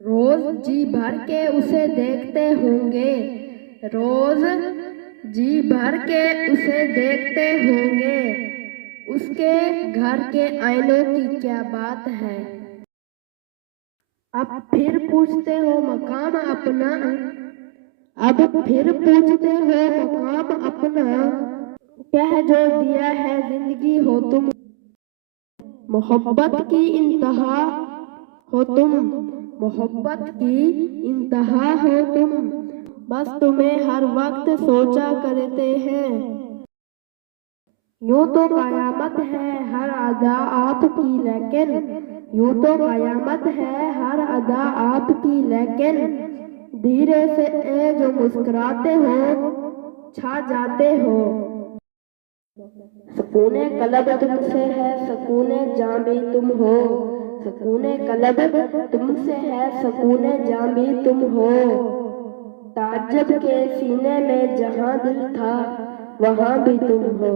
روز جی بھر کے اسے دیکھتے ہوں گے، روز جی بھر کے اسے دیکھتے ہوں گے، اس کے گھر کے آئینوں کی کیا بات ہے۔ اب پھر پوچھتے ہو مقام اپنا، اب پھر پوچھتے ہو مقام اپنا، کہہ جو دیا ہے زندگی ہو تم، محبت کی انتہا ہو تم، محبت کی انتہا ہو تم، بس تمہیں ہر وقت سوچا کرتے ہیں۔ یوں تو قیامت ہے ہر ادا آپ کی لیکن، یوں تو قیامت ہے ہر ادا آپ کی لیکن، دھیرے سے جو مسکراتے ہو چھا جاتے ہو۔ سکون قلب تم سے ہے سکون جاں بھی تم ہو، سکون قلب تم سے ہے سکون جاں بھی تم ہو، تعجب کے سینے میں جہاں دل تھا وہاں بھی تم ہو۔